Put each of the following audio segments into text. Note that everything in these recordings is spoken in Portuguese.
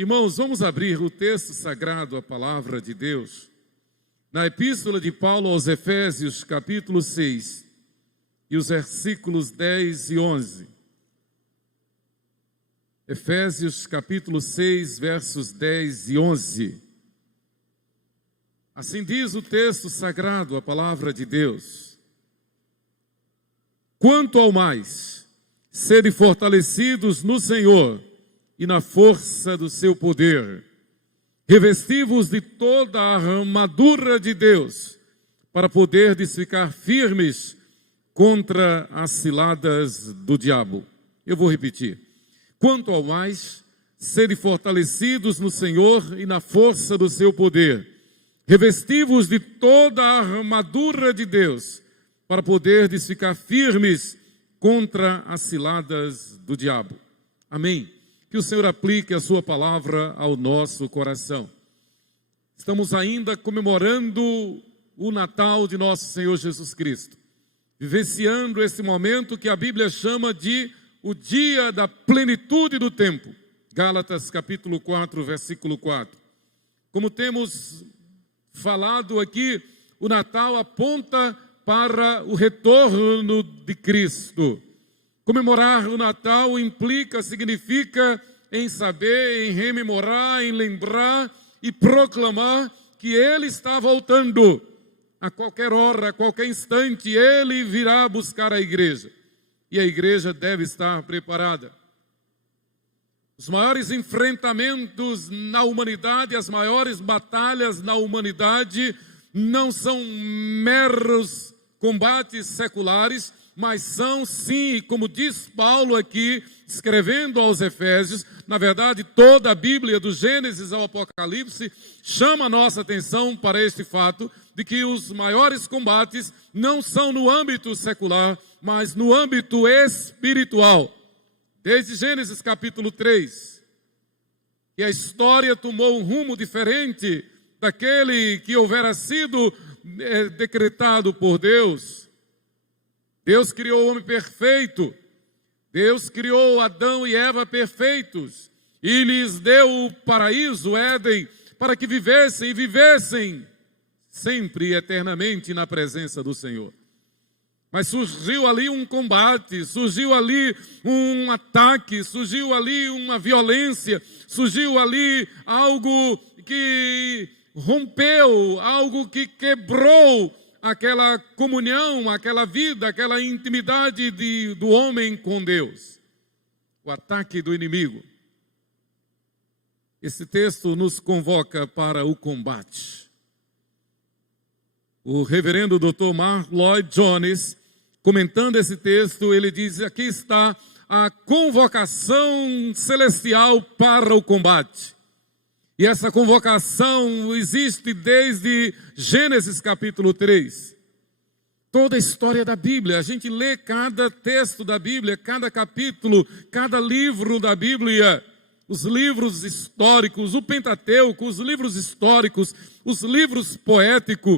Irmãos, vamos abrir o texto sagrado, a palavra de Deus, na epístola de Paulo aos Efésios, capítulo 6, e os versículos 10 e 11. Efésios, capítulo 6, versos 10 e 11. Assim diz o texto sagrado, a palavra de Deus. Quanto ao mais, sede fortalecidos no Senhor e na força do seu poder, revesti-vos de toda a armadura de Deus, para poderdes ficar firmes contra as ciladas do diabo. Eu vou repetir. Quanto ao mais, sede fortalecidos no Senhor e na força do seu poder, revesti-vos de toda a armadura de Deus, para poderdes ficar firmes contra as ciladas do diabo. Amém. Que o Senhor aplique a sua palavra ao nosso coração. Estamos ainda comemorando o Natal de nosso Senhor Jesus Cristo, vivenciando esse momento que a Bíblia chama de o dia da plenitude do tempo. Gálatas capítulo 4, versículo 4. Como temos falado aqui, o Natal aponta para o retorno de Cristo. Comemorar o Natal significa em saber, em rememorar, em lembrar e proclamar que Ele está voltando. A qualquer hora, a qualquer instante, Ele virá buscar a igreja. E a igreja deve estar preparada. Os maiores enfrentamentos na humanidade, as maiores batalhas na humanidade, não são meros combates seculares, mas são sim, como diz Paulo aqui, escrevendo aos Efésios, na verdade toda a Bíblia, do Gênesis ao Apocalipse, chama a nossa atenção para este fato de que os maiores combates não são no âmbito secular, mas no âmbito espiritual. Desde Gênesis capítulo 3, que a história tomou um rumo diferente daquele que houvera sido decretado por Deus. Deus criou o homem perfeito. Deus criou Adão e Eva perfeitos. E lhes deu o paraíso, o Éden, para que vivessem sempre e eternamente na presença do Senhor. Mas surgiu ali um combate, surgiu ali um ataque, surgiu ali uma violência, surgiu ali algo que rompeu, algo que quebrou aquela comunhão, aquela vida, aquela intimidade do homem com Deus. O ataque do inimigo. Esse texto nos convoca para o combate. O reverendo Dr. Mark Lloyd Jones, comentando esse texto, ele diz: aqui está a convocação celestial para o combate. E essa convocação existe desde Gênesis capítulo 3. Toda a história da Bíblia, a gente lê cada texto da Bíblia, cada capítulo, cada livro da Bíblia, os livros históricos, o Pentateuco, os livros históricos, os livros poéticos,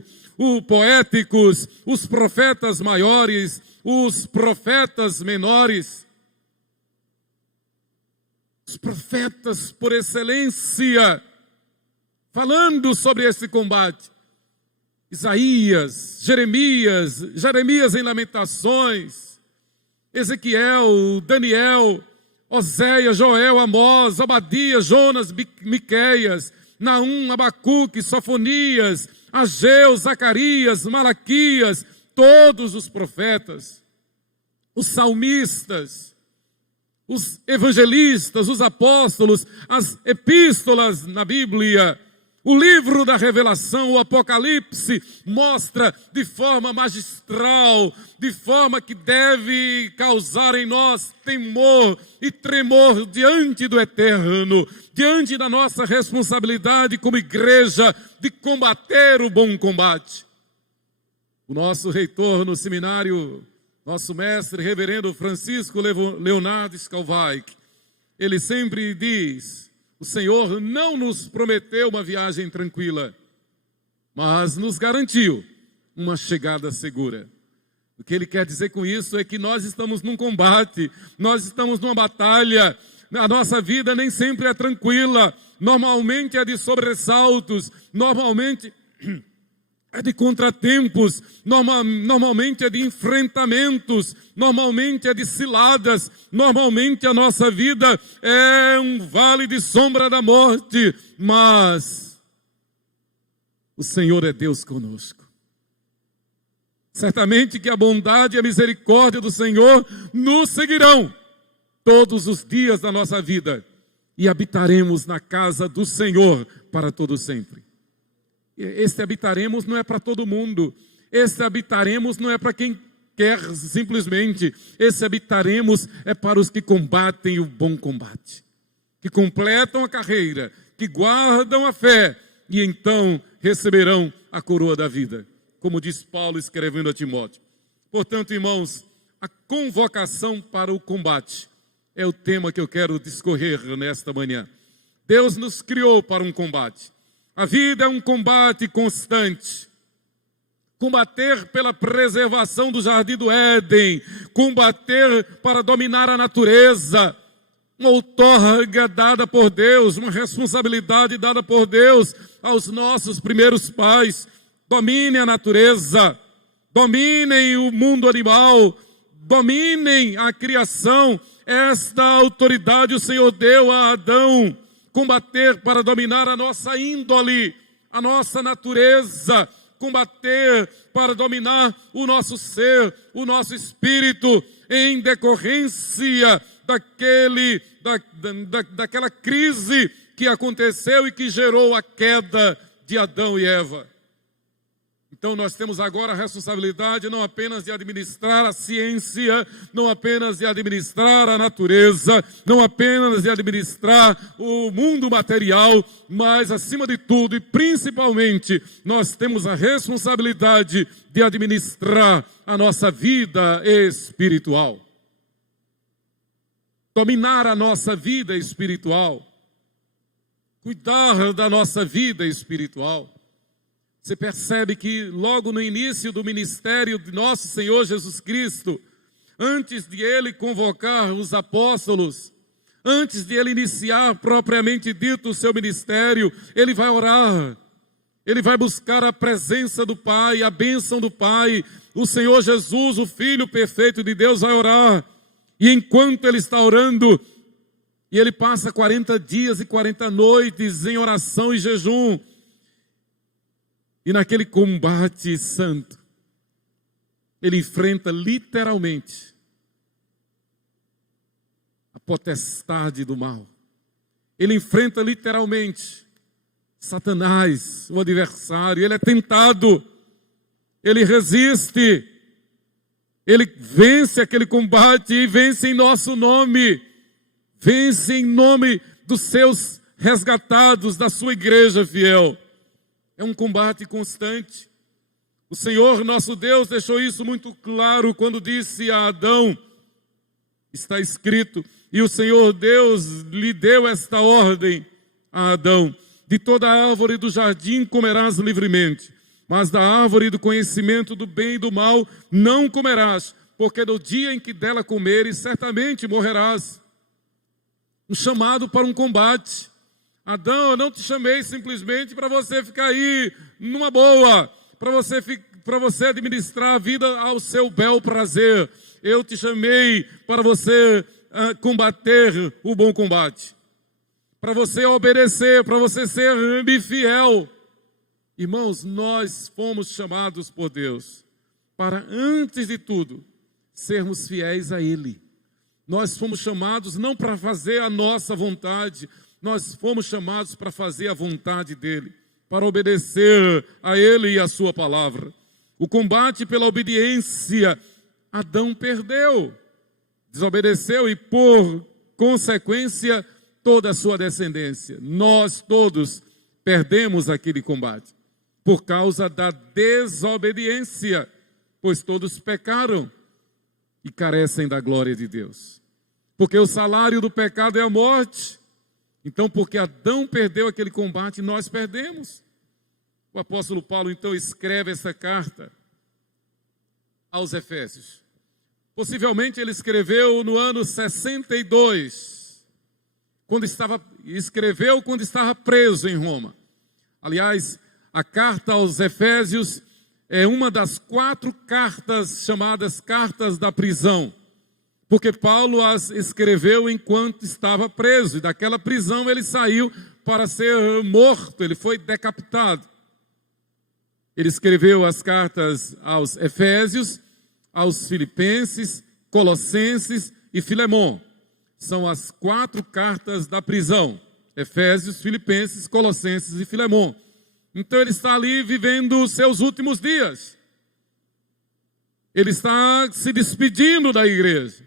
os profetas maiores, os profetas menores, os profetas por excelência, falando sobre esse combate. Isaías, Jeremias em Lamentações, Ezequiel, Daniel, Oséias, Joel, Amós, Obadias, Jonas, Miqueias, Naum, Abacuque, Sofonias, Ageu, Zacarias, Malaquias, todos os profetas, os salmistas, os evangelistas, os apóstolos, as epístolas na Bíblia, o livro da Revelação, o Apocalipse, mostra de forma magistral, de forma que deve causar em nós temor e tremor diante do eterno, diante da nossa responsabilidade como igreja de combater o bom combate. O nosso reitor no seminário, nosso mestre, reverendo Francisco Leonardo Scalvaic, ele sempre diz: o Senhor não nos prometeu uma viagem tranquila, mas nos garantiu uma chegada segura. O que ele quer dizer com isso é que nós estamos num combate, nós estamos numa batalha, a nossa vida nem sempre é tranquila, normalmente é de sobressaltos, normalmente é de contratempos, normalmente é de enfrentamentos, normalmente é de ciladas, normalmente a nossa vida é um vale de sombra da morte, mas o Senhor é Deus conosco. Certamente que a bondade e a misericórdia do Senhor nos seguirão todos os dias da nossa vida e habitaremos na casa do Senhor para todo sempre. Este habitaremos não é para todo mundo. Este habitaremos não é para quem quer simplesmente. Esse habitaremos é para os que combatem o bom combate, que completam a carreira, que guardam a fé e então receberão a coroa da vida, como diz Paulo escrevendo a Timóteo. Portanto, irmãos, a convocação para o combate é o tema que eu quero discorrer nesta manhã. Deus nos criou para um combate. A vida é um combate constante. Combater pela preservação do jardim do Éden, combater para dominar a natureza, uma outorga dada por Deus, uma responsabilidade dada por Deus aos nossos primeiros pais. Domine a natureza, dominem o mundo animal, dominem a criação. Esta autoridade o Senhor deu a Adão. Combater para dominar a nossa índole, a nossa natureza, combater para dominar o nosso ser, o nosso espírito, em decorrência daquela crise que aconteceu e que gerou a queda de Adão e Eva. Então nós temos agora a responsabilidade não apenas de administrar a ciência, não apenas de administrar a natureza, não apenas de administrar o mundo material, mas acima de tudo e principalmente nós temos a responsabilidade de administrar a nossa vida espiritual. Dominar a nossa vida espiritual, cuidar da nossa vida espiritual. Você percebe que logo no início do ministério de nosso Senhor Jesus Cristo, antes de Ele convocar os apóstolos, antes de Ele iniciar propriamente dito o seu ministério, Ele vai orar, Ele vai buscar a presença do Pai, a bênção do Pai. O Senhor Jesus, o Filho perfeito de Deus, vai orar, e enquanto Ele está orando, e Ele passa 40 dias e 40 noites em oração e jejum, e naquele combate santo, ele enfrenta literalmente a potestade do mal. Ele enfrenta literalmente Satanás, o adversário. Ele é tentado, ele resiste, ele vence aquele combate e vence em nosso nome. Vence em nome dos seus resgatados, da sua igreja fiel. É um combate constante. O Senhor nosso Deus deixou isso muito claro quando disse a Adão, está escrito, e o Senhor Deus lhe deu esta ordem a Adão: de toda árvore do jardim comerás livremente, mas da árvore do conhecimento do bem e do mal não comerás, porque no dia em que dela comeres, certamente morrerás. Um chamado para um combate. Adão, eu não te chamei simplesmente para você ficar aí numa boa, para você administrar a vida ao seu bel prazer. Eu te chamei para você combater o bom combate, para você obedecer, para você ser fiel. Irmãos, nós fomos chamados por Deus para, antes de tudo, sermos fiéis a Ele. Nós fomos chamados não para fazer a nossa vontade, nós fomos chamados para fazer a vontade dEle, para obedecer a Ele e a sua palavra. O combate pela obediência, Adão perdeu, desobedeceu e por consequência toda a sua descendência. Nós todos perdemos aquele combate por causa da desobediência, pois todos pecaram e carecem da glória de Deus. Porque o salário do pecado é a morte. Então, porque Adão perdeu aquele combate, nós perdemos. O apóstolo Paulo, então, escreve essa carta aos Efésios. Possivelmente ele escreveu no ano 62 escreveu quando estava preso em Roma. Aliás, a carta aos Efésios é uma das 4 cartas chamadas cartas da prisão, porque Paulo as escreveu enquanto estava preso, e daquela prisão ele saiu para ser morto, ele foi decapitado. Ele escreveu as cartas aos Efésios, aos Filipenses, Colossenses e Filemon. São as 4 cartas da prisão: Efésios, Filipenses, Colossenses e Filemon. Então ele está ali vivendo os seus últimos dias. Ele está se despedindo da igreja.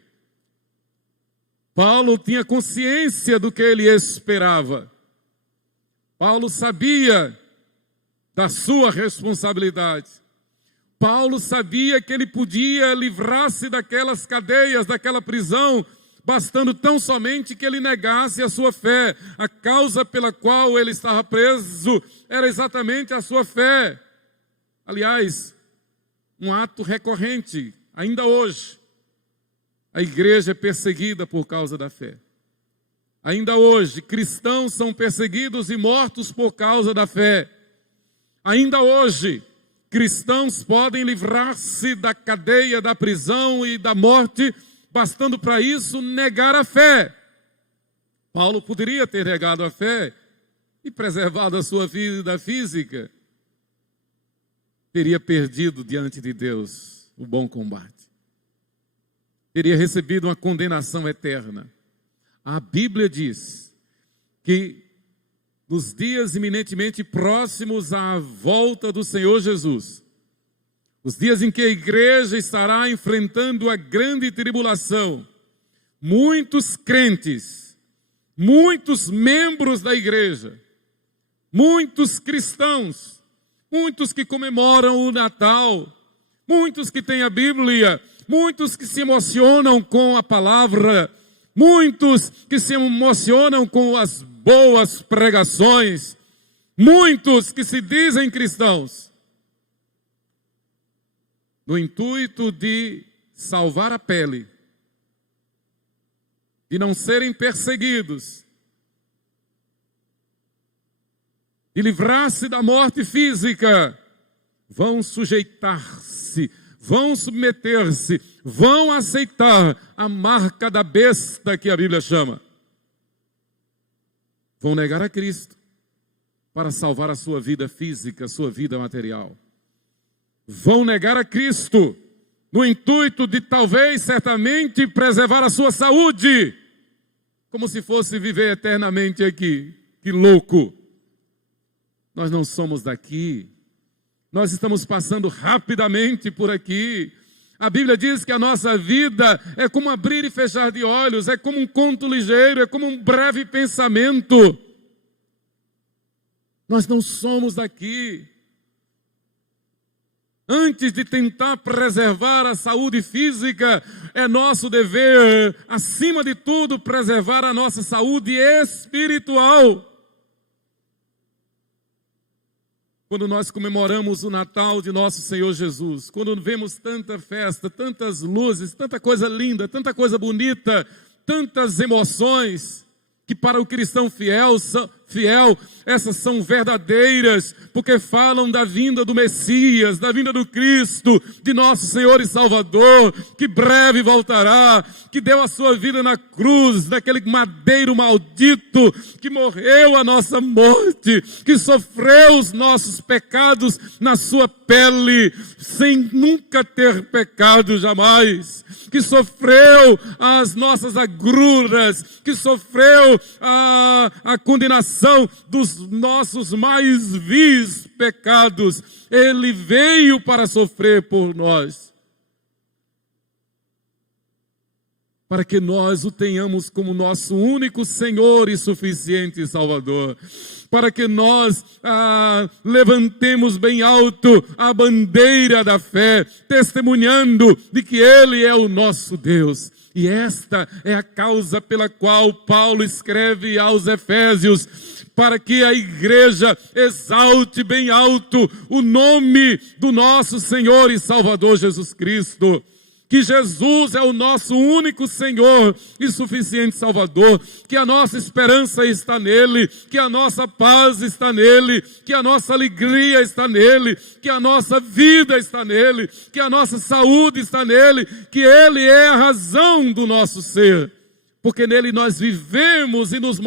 Paulo tinha consciência do que ele esperava. Paulo sabia da sua responsabilidade. Paulo sabia que ele podia livrar-se daquelas cadeias, daquela prisão, bastando tão somente que ele negasse a sua fé. A causa pela qual ele estava preso era exatamente a sua fé. Aliás, um ato recorrente, ainda hoje. A igreja é perseguida por causa da fé. Ainda hoje, cristãos são perseguidos e mortos por causa da fé. Ainda hoje, cristãos podem livrar-se da cadeia, da prisão e da morte, bastando para isso negar a fé. Paulo poderia ter negado a fé e preservado a sua vida física. Teria perdido diante de Deus o bom combate. Teria recebido uma condenação eterna. A Bíblia diz que nos dias iminentemente próximos à volta do Senhor Jesus, os dias em que a igreja estará enfrentando a grande tribulação, muitos crentes, muitos membros da igreja, muitos cristãos, muitos que comemoram o Natal, muitos que têm a Bíblia, muitos que se emocionam com a palavra, muitos que se emocionam com as boas pregações, muitos que se dizem cristãos, no intuito de salvar a pele, de não serem perseguidos, de livrar-se da morte física, vão sujeitar-se, vão submeter-se, vão aceitar a marca da besta que a Bíblia chama. Vão negar a Cristo para salvar a sua vida física, a sua vida material. Vão negar a Cristo no intuito de talvez, certamente, preservar a sua saúde, como se fosse viver eternamente aqui. Que louco! Nós não somos daqui. Nós estamos passando rapidamente por aqui. A Bíblia diz que a nossa vida é como abrir e fechar de olhos, é como um conto ligeiro, é como um breve pensamento. Nós não somos daqui. Antes de tentar preservar a saúde física, é nosso dever, acima de tudo, preservar a nossa saúde espiritual. Quando nós comemoramos o Natal de nosso Senhor Jesus, quando vemos tanta festa, tantas luzes, tanta coisa linda, tanta coisa bonita, tantas emoções, que para o cristão fiel, essas são verdadeiras, porque falam da vinda do Messias, da vinda do Cristo, de nosso Senhor e Salvador, que breve voltará, que deu a sua vida na cruz, naquele madeiro maldito, que morreu a nossa morte, que sofreu os nossos pecados na sua pele, sem nunca ter pecado jamais, que sofreu as nossas agruras, que sofreu a condenação dos nossos mais vis pecados. Ele veio para sofrer por nós, para que nós o tenhamos como nosso único Senhor e suficiente Salvador, para que nós levantemos bem alto a bandeira da fé, testemunhando de que Ele é o nosso Deus. E esta é a causa pela qual Paulo escreve aos Efésios, para que a igreja exalte bem alto o nome do nosso Senhor e Salvador Jesus Cristo, que Jesus é o nosso único Senhor e suficiente Salvador, que a nossa esperança está nele, que a nossa paz está nele, que a nossa alegria está nele, que a nossa vida está nele, que a nossa saúde está nele, que ele é a razão do nosso ser, porque nele nós vivemos e nos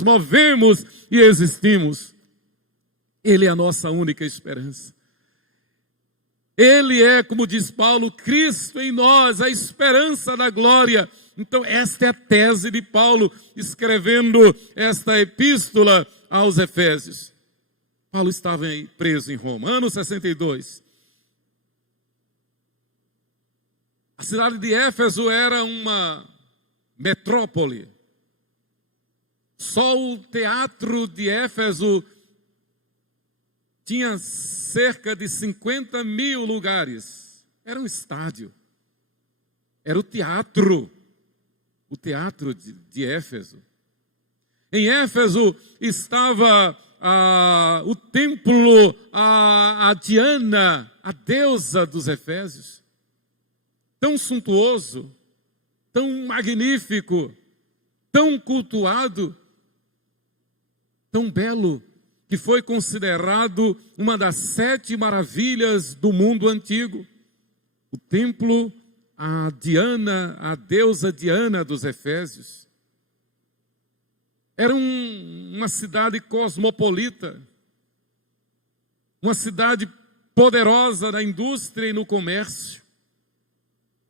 movemos e existimos. Ele é a nossa única esperança. Ele é, como diz Paulo, Cristo em nós, a esperança da glória. Então esta é a tese de Paulo, escrevendo esta epístola aos Efésios. Paulo estava preso em Roma, ano 62. A cidade de Éfeso era uma metrópole. Só o teatro de Éfeso tinha cerca de 50 mil lugares. Era um estádio. Era o teatro de Éfeso. Em Éfeso estava o templo, a Diana, a deusa dos Efésios. Tão suntuoso, tão magnífico, tão cultuado, tão belo, que foi considerado uma das 7 maravilhas do mundo antigo. O templo, a Diana, a deusa Diana dos Efésios. Era uma cidade cosmopolita, uma cidade poderosa na indústria e no comércio,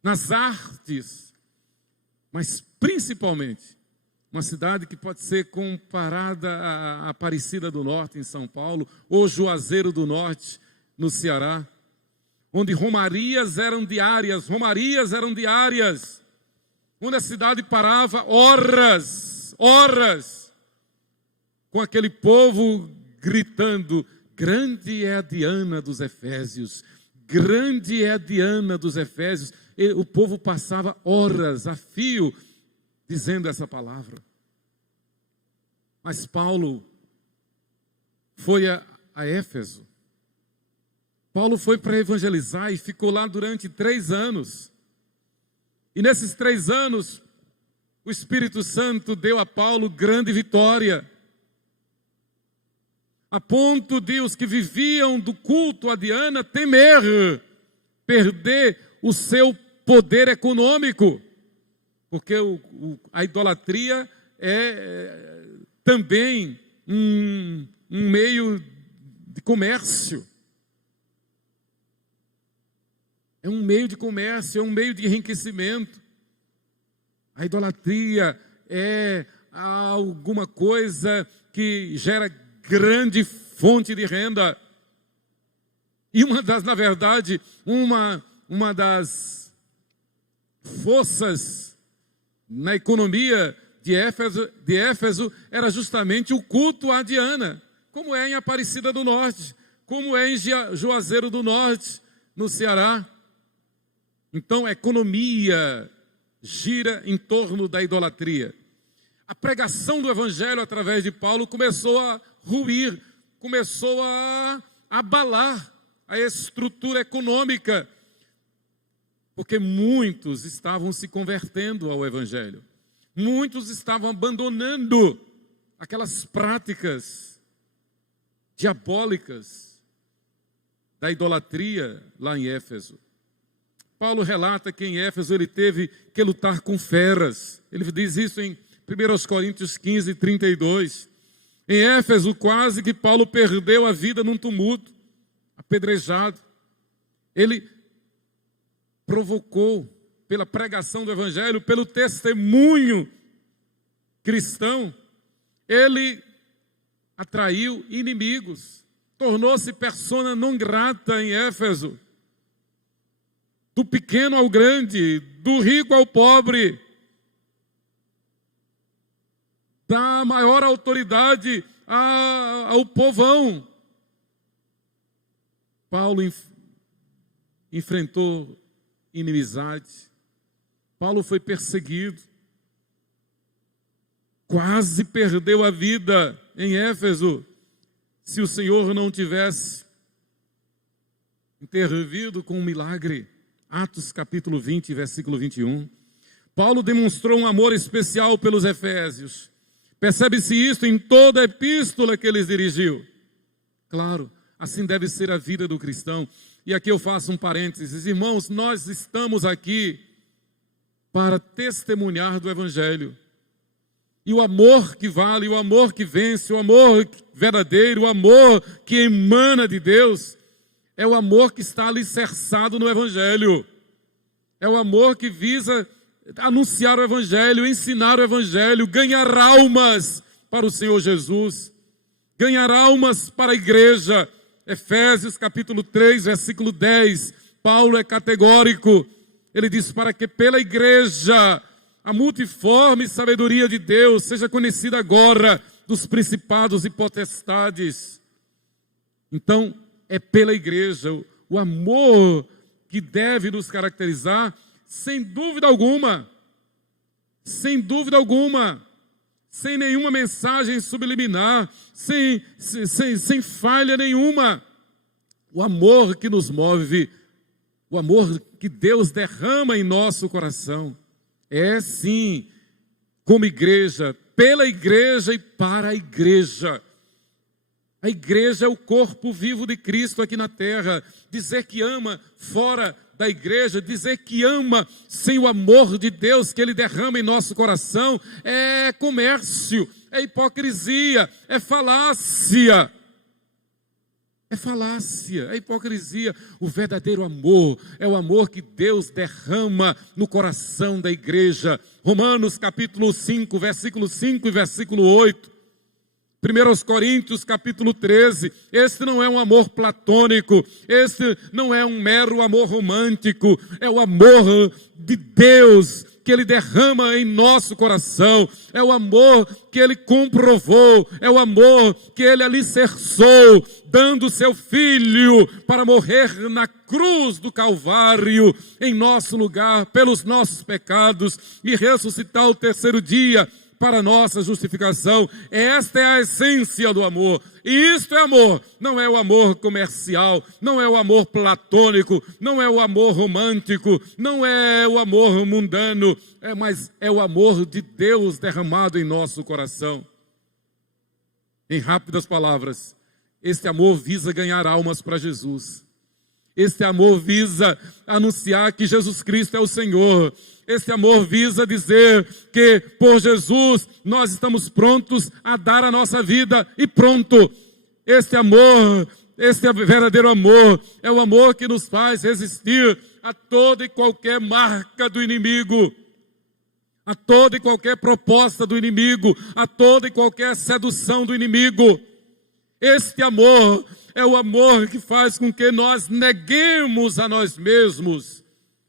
nas artes, mas principalmente uma cidade que pode ser comparada à Aparecida do Norte, em São Paulo, ou Juazeiro do Norte, no Ceará, onde romarias eram diárias, onde a cidade parava horas, com aquele povo gritando: grande é a Diana dos Efésios, grande é a Diana dos Efésios. E o povo passava horas a fio dizendo essa palavra. Mas Paulo foi a Éfeso. Paulo foi para evangelizar e ficou lá durante 3 anos. E nesses 3 anos, o Espírito Santo deu a Paulo grande vitória, a ponto de os que viviam do culto a Diana temer perder o seu poder econômico, porque a idolatria é também um meio de comércio. É um meio de comércio, é um meio de enriquecimento. A idolatria é alguma coisa que gera grande fonte de renda. E na verdade, uma das forças na economia de Éfeso era justamente o culto a Diana, como é em Aparecida do Norte, como é em Juazeiro do Norte, no Ceará. Então a economia gira em torno da idolatria. A pregação do Evangelho através de Paulo começou a ruir, começou a abalar a estrutura econômica, porque muitos estavam se convertendo ao Evangelho. Muitos estavam abandonando aquelas práticas diabólicas da idolatria lá em Éfeso. Paulo relata que em Éfeso ele teve que lutar com feras. Ele diz isso em 1 Coríntios 15, 32. Em Éfeso, quase que Paulo perdeu a vida num tumulto, apedrejado. Ele provocou, pela pregação do Evangelho, pelo testemunho cristão, ele atraiu inimigos, tornou-se persona non grata em Éfeso. Do pequeno ao grande, do rico ao pobre, da maior autoridade ao povão. Paulo enfrentou inimizade. Paulo foi perseguido. Quase perdeu a vida em Éfeso, se o Senhor não tivesse intervido com um milagre. Atos capítulo 20, versículo 21. Paulo demonstrou um amor especial pelos efésios. Percebe-se isso em toda a epístola que ele dirigiu. Claro, assim deve ser a vida do cristão. E aqui eu faço um parênteses. Irmãos, nós estamos aqui para testemunhar do Evangelho. E o amor que vale, o amor que vence, o amor verdadeiro, o amor que emana de Deus, é o amor que está alicerçado no Evangelho. É o amor que visa anunciar o Evangelho, ensinar o Evangelho, ganhar almas para o Senhor Jesus, ganhar almas para a igreja. Efésios capítulo 3, versículo 10, Paulo é categórico. Ele diz: para que pela igreja a multiforme sabedoria de Deus seja conhecida agora dos principados e potestades. Então, é pela igreja, o amor que deve nos caracterizar, sem dúvida alguma, sem nenhuma mensagem subliminar, sem falha nenhuma. O amor que nos move, o amor que Deus derrama em nosso coração, é sim, como igreja, pela igreja e para a igreja. A igreja é o corpo vivo de Cristo aqui na terra. Dizer que ama fora da igreja, dizer que ama sem o amor de Deus que Ele derrama em nosso coração, é comércio, é hipocrisia, é falácia. É falácia, é hipocrisia. O verdadeiro amor é o amor que Deus derrama no coração da igreja. Romanos capítulo 5, versículo 5 e versículo 8. 1 Coríntios capítulo 13, este não é um amor platônico, este não é um mero amor romântico, é o amor de Deus que Ele derrama em nosso coração, é o amor que Ele comprovou, é o amor que Ele alicerçou, dando seu Filho para morrer na cruz do Calvário, em nosso lugar, pelos nossos pecados, e ressuscitar ao terceiro dia, para nossa justificação. Esta é a essência do amor. E isto é amor. Não é o amor comercial, não é o amor platônico, não é o amor romântico, não é o amor mundano, mas é o amor de Deus derramado em nosso coração. Em rápidas palavras, este amor visa ganhar almas para Jesus. Este amor visa anunciar que Jesus Cristo é o Senhor. Este amor visa dizer que por Jesus nós estamos prontos a dar a nossa vida e pronto. Este amor, este verdadeiro amor, é o amor que nos faz resistir a toda e qualquer marca do inimigo, a toda e qualquer proposta do inimigo, a toda e qualquer sedução do inimigo. Este amor é o amor que faz com que nós neguemos a nós mesmos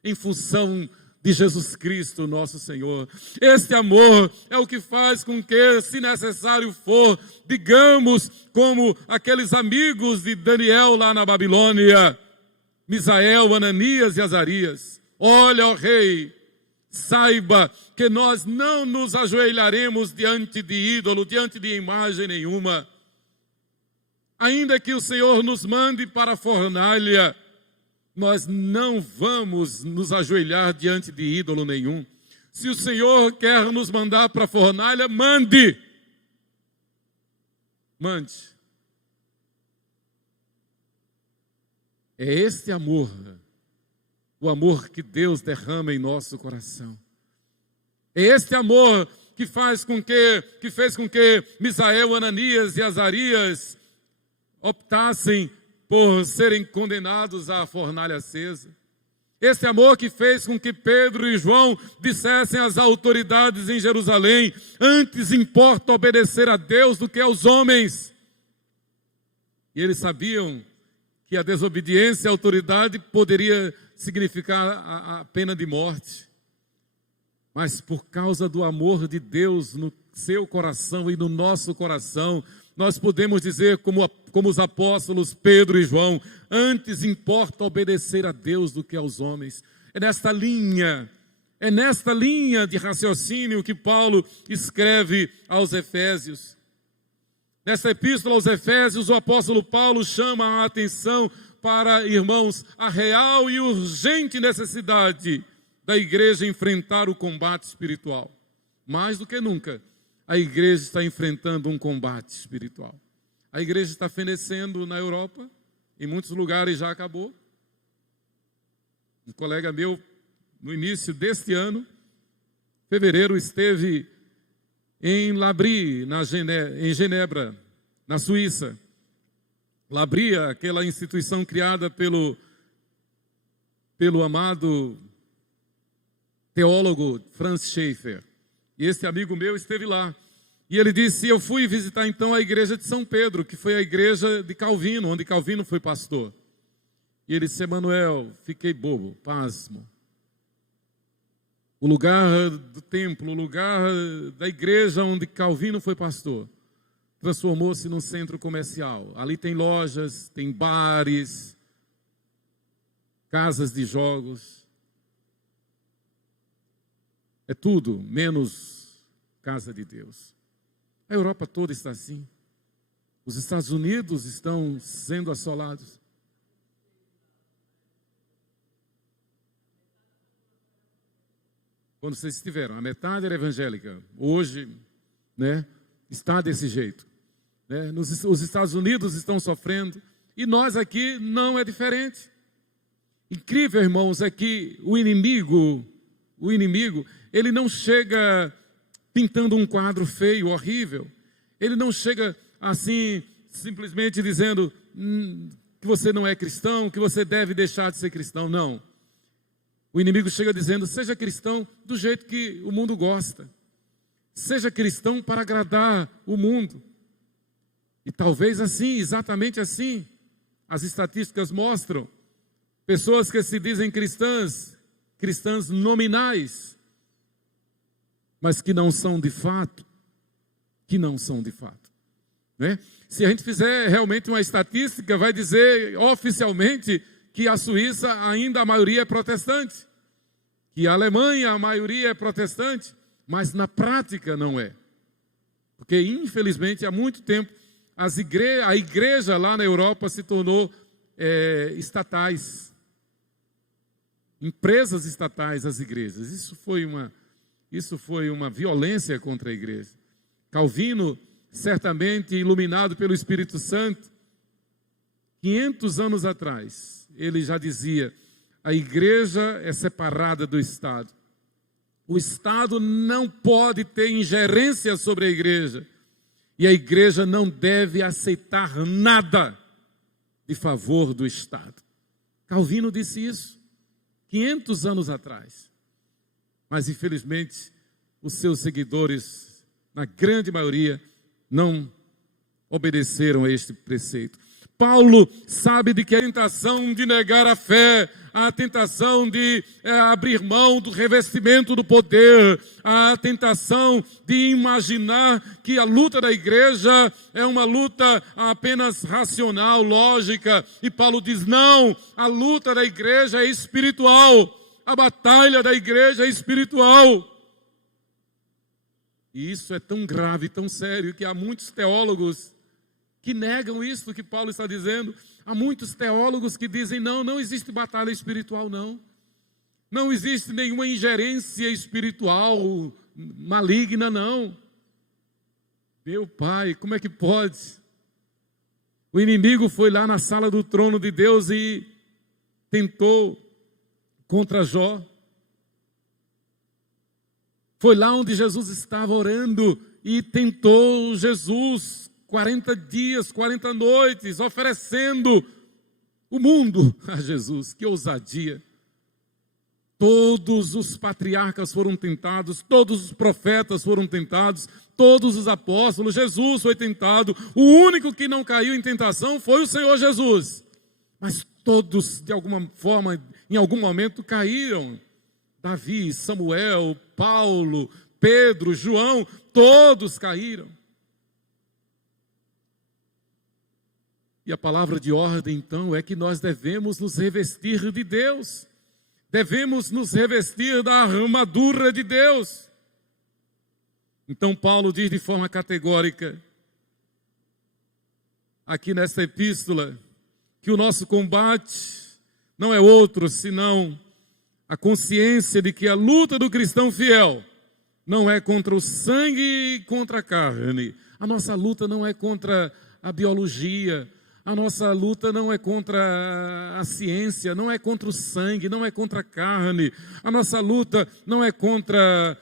em função de Jesus Cristo, nosso Senhor. Este amor é o que faz com que, se necessário for, digamos como aqueles amigos de Daniel lá na Babilônia, Misael, Ananias e Azarias: olha, ó rei, saiba que nós não nos ajoelharemos diante de ídolo, diante de imagem nenhuma. Ainda que o Senhor nos mande para a fornalha, nós não vamos nos ajoelhar diante de ídolo nenhum. Se o Senhor quer nos mandar para a fornalha, mande. Mande. É este amor, o amor que Deus derrama em nosso coração. É este amor que fez com que Misael, Ananias e Azarias optassem por serem condenados à fornalha acesa. Esse amor que fez com que Pedro e João dissessem às autoridades em Jerusalém: antes importa obedecer a Deus do que aos homens. E eles sabiam que a desobediência à autoridade poderia significar a pena de morte. Mas por causa do amor de Deus no seu coração e no nosso coração, nós podemos dizer como os apóstolos Pedro e João: antes importa obedecer a Deus do que aos homens. É nesta linha de raciocínio que Paulo escreve aos Efésios. Nesta epístola aos Efésios, o apóstolo Paulo chama a atenção para, irmãos, a real e urgente necessidade da igreja enfrentar o combate espiritual. Mais do que nunca, a igreja está enfrentando um combate espiritual. A igreja está fenecendo na Europa, em muitos lugares já acabou. Um colega meu, no início deste ano, fevereiro, esteve em Labri, em Genebra, na Suíça. Labri, aquela instituição criada pelo amado teólogo Franz Schaeffer. E esse amigo meu esteve lá. E ele disse, eu fui visitar então a igreja de São Pedro, que foi a igreja de Calvino, onde Calvino foi pastor. E ele disse, Emanuel, fiquei bobo, pasmo. O lugar do templo, o lugar da igreja onde Calvino foi pastor, transformou-se num centro comercial. Ali tem lojas, tem bares, casas de jogos. É tudo menos casa de Deus. A Europa toda está assim. Os Estados Unidos estão sendo assolados. Quando vocês estiveram, a metade era evangélica. Hoje, está desse jeito. Os Estados Unidos estão sofrendo. E nós aqui não é diferente. Incrível, irmãos, é que o inimigo, ele não chega pintando um quadro feio, horrível. Ele não chega assim, simplesmente dizendo que você não é cristão, que você deve deixar de ser cristão. Não. O inimigo chega dizendo, seja cristão do jeito que o mundo gosta. Seja cristão para agradar o mundo. E talvez assim, exatamente assim, as estatísticas mostram pessoas que se dizem cristãs nominais, mas que não são de fato, né? Se a gente fizer realmente uma estatística, vai dizer oficialmente que a Suíça ainda a maioria é protestante, que a Alemanha a maioria é protestante, mas na prática não é. Porque infelizmente há muito tempo a igreja lá na Europa se tornou estatais, empresas estatais as igrejas. Isso foi uma violência contra a igreja. Calvino, certamente iluminado pelo Espírito Santo, 500 anos atrás, ele já dizia, a igreja é separada do Estado. O Estado não pode ter ingerência sobre a igreja. E a igreja não deve aceitar nada de favor do Estado. Calvino disse isso 500 anos atrás. Mas, infelizmente, os seus seguidores, na grande maioria, não obedeceram a este preceito. Paulo sabe de que a tentação de negar a fé, a tentação de abrir mão do revestimento do poder, a tentação de imaginar que a luta da igreja é uma luta apenas racional, lógica. E Paulo diz, não, a luta da igreja é espiritual, a batalha da igreja é espiritual. E isso é tão grave, tão sério, que há muitos teólogos que negam isso que Paulo está dizendo. Há muitos teólogos que dizem, não existe batalha espiritual, não. Não existe nenhuma ingerência espiritual maligna, não. Meu Pai, como é que pode? O inimigo foi lá na sala do trono de Deus e tentou contra Jó. Foi lá onde Jesus estava orando e tentou Jesus 40 dias, 40 noites, oferecendo o mundo a Jesus. Que ousadia! Todos os patriarcas foram tentados, todos os profetas foram tentados, todos os apóstolos, Jesus foi tentado. O único que não caiu em tentação foi o Senhor Jesus. Mas todos, de alguma forma, em algum momento caíram. Davi, Samuel, Paulo, Pedro, João, todos caíram. E a palavra de ordem, então, é que nós devemos nos revestir de Deus. Devemos nos revestir da armadura de Deus. Então, Paulo diz de forma categórica, aqui nesta epístola, que o nosso combate não é outro senão a consciência de que a luta do cristão fiel não é contra o sangue e contra a carne. A nossa luta não é contra a biologia. A nossa luta não é contra a ciência, não é contra o sangue, não é contra a carne. A nossa luta não é contra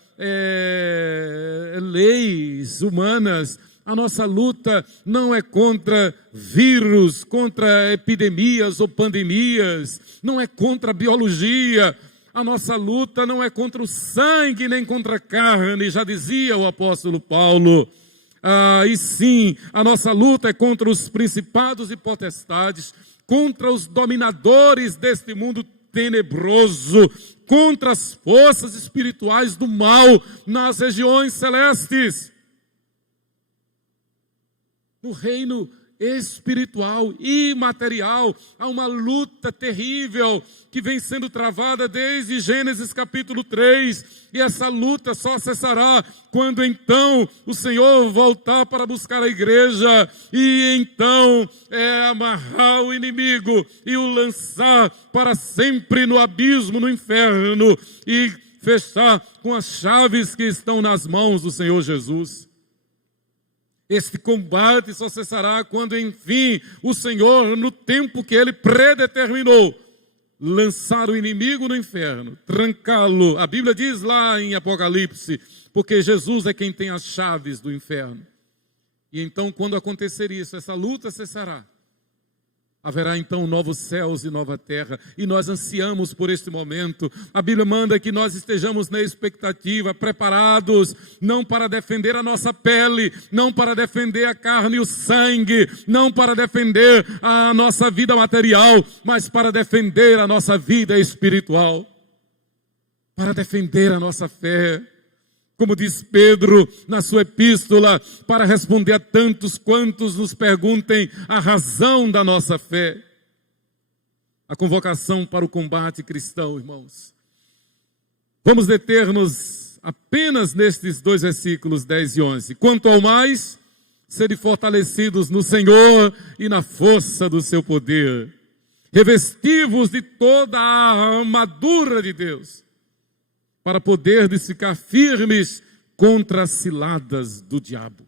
leis humanas. A nossa luta não é contra vírus, contra epidemias ou pandemias, não é contra a biologia. A nossa luta não é contra o sangue nem contra a carne, já dizia o apóstolo Paulo. E sim, a nossa luta é contra os principados e potestades, contra os dominadores deste mundo tenebroso, contra as forças espirituais do mal nas regiões celestes. No reino espiritual, imaterial, há uma luta terrível que vem sendo travada desde Gênesis capítulo 3, e essa luta só cessará quando então o Senhor voltar para buscar a igreja, e então amarrar o inimigo e o lançar para sempre no abismo, no inferno, e fechar com as chaves que estão nas mãos do Senhor Jesus. Este combate só cessará quando, enfim, o Senhor, no tempo que Ele predeterminou, lançar o inimigo no inferno, trancá-lo. A Bíblia diz lá em Apocalipse, porque Jesus é quem tem as chaves do inferno. E então, quando acontecer isso, essa luta cessará. Haverá então novos céus e nova terra, e nós ansiamos por este momento. A Bíblia manda que nós estejamos na expectativa, preparados, não para defender a nossa pele, não para defender a carne e o sangue, não para defender a nossa vida material, mas para defender a nossa vida espiritual, para defender a nossa fé. Como diz Pedro na sua epístola, para responder a tantos quantos nos perguntem a razão da nossa fé. A convocação para o combate cristão, irmãos. Vamos deter-nos apenas nestes dois versículos 10 e 11. Quanto ao mais, sede fortalecidos no Senhor e na força do seu poder. Revesti-vos de toda a armadura de Deus, para poderdes ficar firmes contra as ciladas do diabo.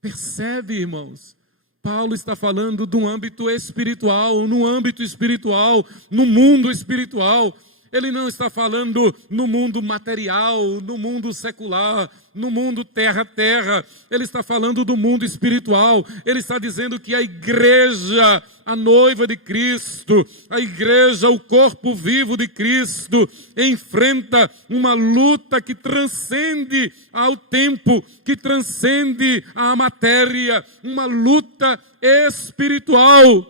Percebe, irmãos? Paulo está falando de um âmbito espiritual, no âmbito espiritual, no mundo espiritual. Ele não está falando no mundo material, no mundo secular, no mundo terra-terra. Ele está falando do mundo espiritual. Ele está dizendo que a igreja, a noiva de Cristo, a igreja, o corpo vivo de Cristo, enfrenta uma luta que transcende ao tempo, que transcende a matéria, uma luta espiritual.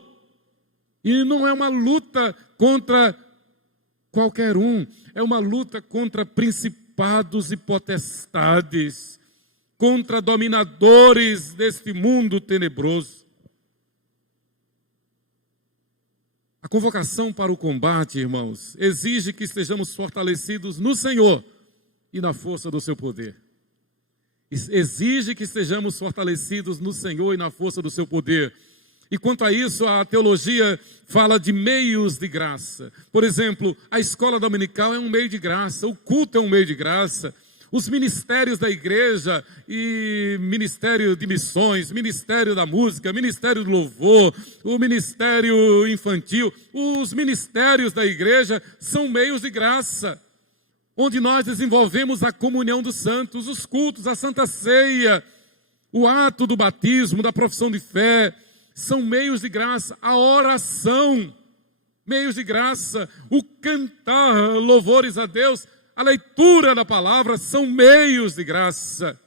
E não é uma luta contra qualquer um, é uma luta contra principados e potestades, contra dominadores deste mundo tenebroso. A convocação para o combate, irmãos, exige que estejamos fortalecidos no Senhor e na força do seu poder. Exige que estejamos fortalecidos no Senhor e na força do seu poder. E quanto a isso, a teologia fala de meios de graça. Por exemplo, a escola dominical é um meio de graça, o culto é um meio de graça. Os ministérios da igreja, e ministério de missões, ministério da música, ministério do louvor, o ministério infantil, os ministérios da igreja são meios de graça, onde nós desenvolvemos a comunhão dos santos, os cultos, a santa ceia, o ato do batismo, da profissão de fé, são meios de graça. A oração, meios de graça. O cantar louvores a Deus, a leitura da palavra são meios de graça,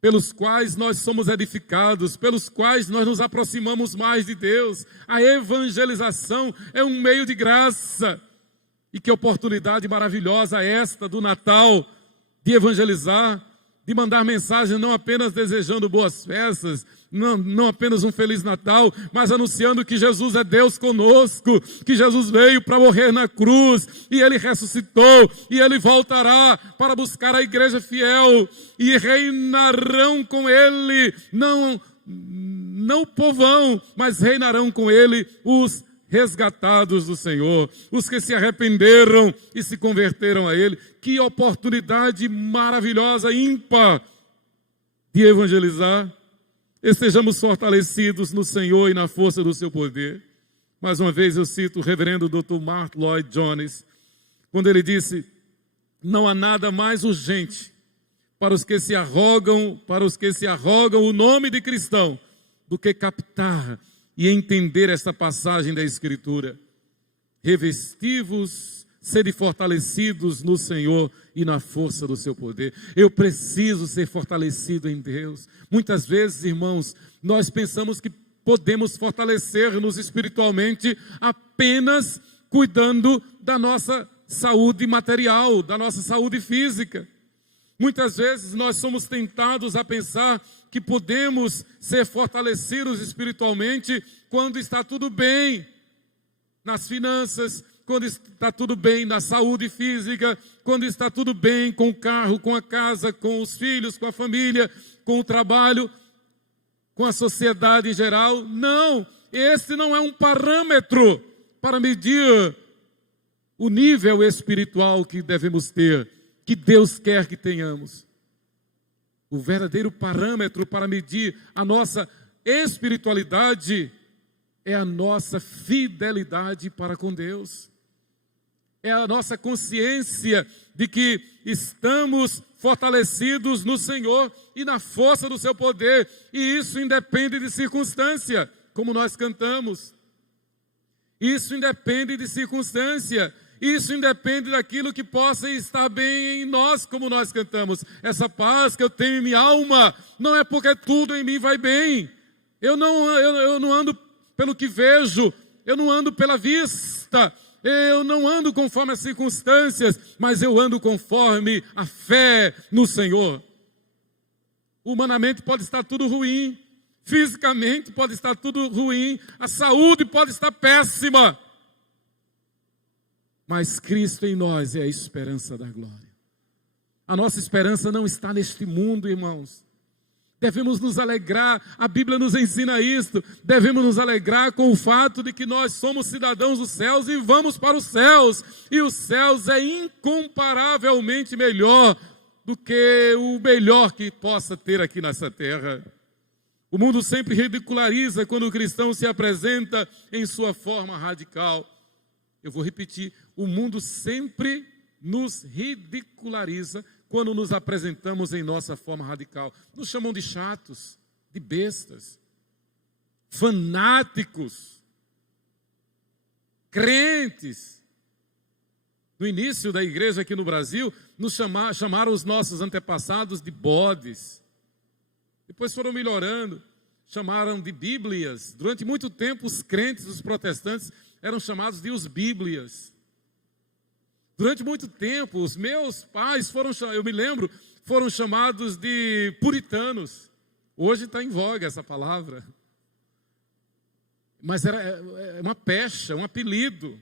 pelos quais nós somos edificados, pelos quais nós nos aproximamos mais de Deus. A evangelização é um meio de graça. E que oportunidade maravilhosa esta do Natal, de evangelizar, de mandar mensagem não apenas desejando boas festas, não apenas um Feliz Natal, mas anunciando que Jesus é Deus conosco, que Jesus veio para morrer na cruz, e Ele ressuscitou, e Ele voltará para buscar a igreja fiel, e reinarão com Ele, não o povão, mas reinarão com ele os resgatados do Senhor, os que se arrependeram e se converteram a ele. Que oportunidade maravilhosa, ímpar de evangelizar. Estejamos fortalecidos no Senhor e na força do seu poder. Mais uma vez eu cito o reverendo Dr. Mark Lloyd Jones, quando ele disse: não há nada mais urgente para os que se arrogam o nome de cristão, do que captar e entender esta passagem da Escritura. Revesti-vos, sede fortalecidos no Senhor e na força do seu poder. Eu preciso ser fortalecido em Deus. Muitas vezes, irmãos, nós pensamos que podemos fortalecer-nos espiritualmente apenas cuidando da nossa saúde material, da nossa saúde física. Muitas vezes nós somos tentados a pensar que podemos ser fortalecidos espiritualmente quando está tudo bem nas finanças, quando está tudo bem na saúde física, quando está tudo bem com o carro, com a casa, com os filhos, com a família, com o trabalho, com a sociedade em geral. Não, esse não é um parâmetro para medir o nível espiritual que devemos ter, que Deus quer que tenhamos. O verdadeiro parâmetro para medir a nossa espiritualidade é a nossa fidelidade para com Deus. É a nossa consciência de que estamos fortalecidos no Senhor e na força do seu poder. E isso independe de circunstância, como nós cantamos. Isso independe de circunstância. Isso independe daquilo que possa estar bem em nós, como nós cantamos. Essa paz que eu tenho em minha alma, não é porque tudo em mim vai bem. Eu não ando pelo que vejo, eu não ando pela vista, eu não ando conforme as circunstâncias, mas eu ando conforme a fé no Senhor. Humanamente pode estar tudo ruim, fisicamente pode estar tudo ruim, a saúde pode estar péssima, mas Cristo em nós é a esperança da glória. A nossa esperança não está neste mundo, irmãos. Devemos nos alegrar, a Bíblia nos ensina isto, devemos nos alegrar com o fato de que nós somos cidadãos dos céus e vamos para os céus. E os céus é incomparavelmente melhor do que o melhor que possa ter aqui nessa terra. O mundo sempre ridiculariza quando o cristão se apresenta em sua forma radical. Eu vou repetir, o mundo sempre nos ridiculariza quando nos apresentamos em nossa forma radical. Nos chamam de chatos, de bestas, fanáticos, crentes. No início da igreja aqui no Brasil, chamaram os nossos antepassados de bodes. Depois foram melhorando, chamaram de bíblias. Durante muito tempo, os crentes, os protestantes, eram chamados de os bíblias. Durante muito tempo, os meus pais eu me lembro, foram chamados de puritanos. Hoje está em voga essa palavra. Mas era uma pecha, um apelido.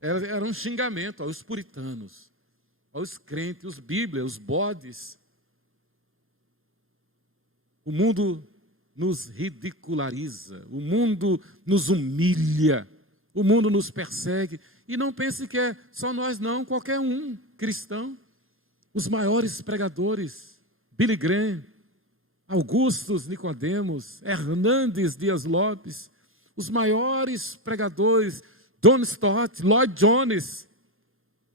Era um xingamento aos puritanos, aos crentes, os bíblias, os bodes. O mundo nos ridiculariza, o mundo nos humilha, o mundo nos persegue. E não pense que é só nós não, qualquer um cristão. Os maiores pregadores, Billy Graham, Augustus Nicodemos, Hernandes Dias Lopes, os maiores pregadores, John Stott, Lloyd Jones,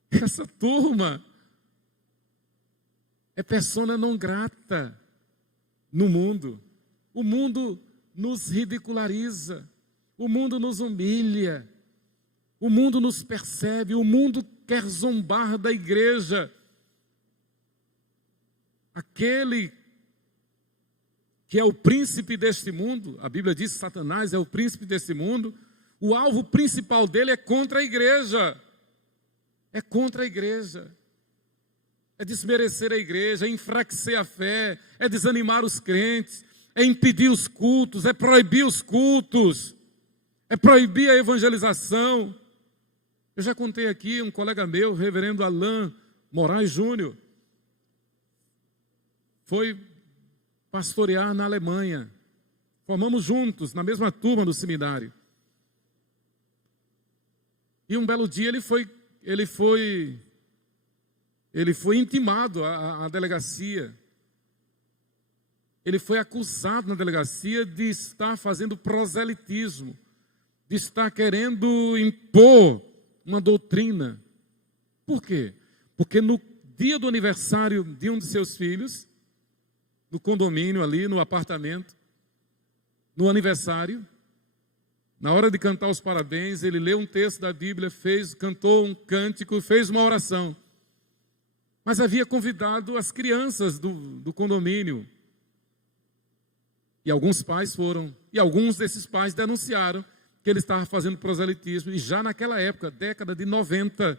essa turma é persona não grata no mundo. O mundo nos ridiculariza, o mundo nos humilha, o mundo nos percebe, o mundo quer zombar da igreja. Aquele que é o príncipe deste mundo, a Bíblia diz que Satanás é o príncipe deste mundo, o alvo principal dele é contra a igreja. É contra a igreja. É desmerecer a igreja, é enfraquecer a fé, é desanimar os crentes, é impedir os cultos, é proibir os cultos, é proibir a evangelização. Eu já contei aqui, um colega meu, o reverendo Alain Moraes Júnior, foi pastorear na Alemanha. Formamos juntos, na mesma turma do seminário. E um belo dia ele foi intimado à delegacia. Ele foi acusado na delegacia de estar fazendo proselitismo, de estar querendo impor uma doutrina. Por quê? Porque no dia do aniversário de um de seus filhos, no condomínio ali, no apartamento, no aniversário, na hora de cantar os parabéns, ele leu um texto da Bíblia, cantou um cântico, fez uma oração. Mas havia convidado as crianças do condomínio. E alguns pais foram, e alguns desses pais denunciaram que ele estava fazendo proselitismo. E já naquela época, década de 90,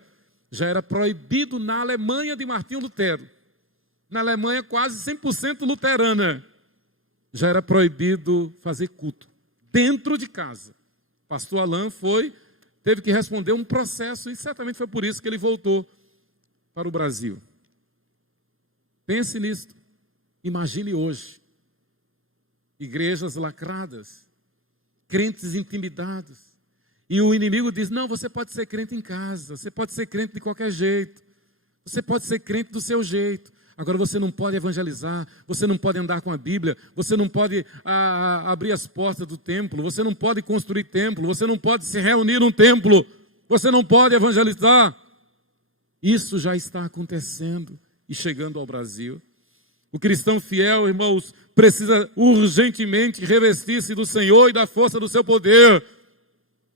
já era proibido na Alemanha de Martinho Lutero. Na Alemanha quase 100% luterana. Já era proibido fazer culto dentro de casa. O pastor Alain teve que responder um processo e certamente foi por isso que ele voltou para o Brasil. Pense nisso. Imagine hoje. Igrejas lacradas, crentes intimidados. E o inimigo diz, não, você pode ser crente em casa, você pode ser crente de qualquer jeito, você pode ser crente do seu jeito. Agora você não pode evangelizar, você não pode andar com a Bíblia, você não pode abrir as portas do templo, você não pode construir templo, você não pode se reunir num templo, você não pode evangelizar. Isso já está acontecendo e chegando ao Brasil. O cristão fiel, irmãos, precisa urgentemente revestir-se do Senhor e da força do seu poder.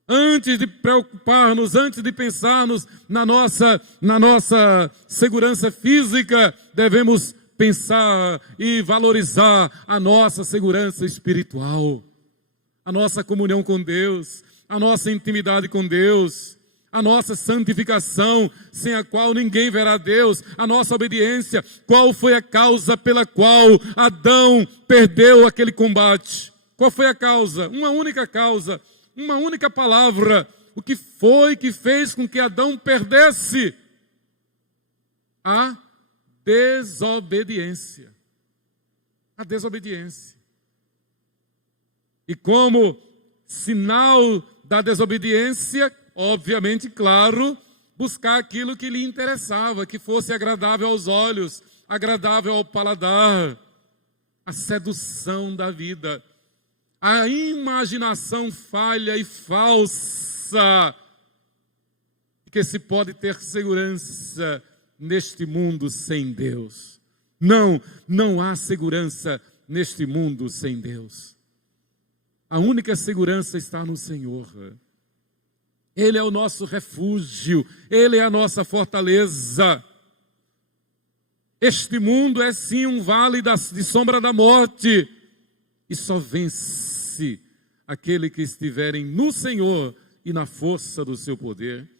Antes de preocupar-nos, antes de pensarmos na nossa segurança física, devemos pensar e valorizar a nossa segurança espiritual, a nossa comunhão com Deus, a nossa intimidade com Deus, a nossa santificação, sem a qual ninguém verá Deus, a nossa obediência. Qual foi a causa pela qual Adão perdeu aquele combate? Qual foi a causa? Uma única causa, uma única palavra. O que foi que fez com que Adão perdesse? A desobediência. A desobediência. E como sinal da desobediência, obviamente, claro, buscar aquilo que lhe interessava, que fosse agradável aos olhos, agradável ao paladar, a sedução da vida, a imaginação falha e falsa, que se pode ter segurança neste mundo sem Deus. Não há segurança neste mundo sem Deus. A única segurança está no Senhor. Ele é o nosso refúgio, Ele é a nossa fortaleza. Este mundo é sim um vale de sombra da morte, e só vence aquele que estiverem no Senhor e na força do seu poder.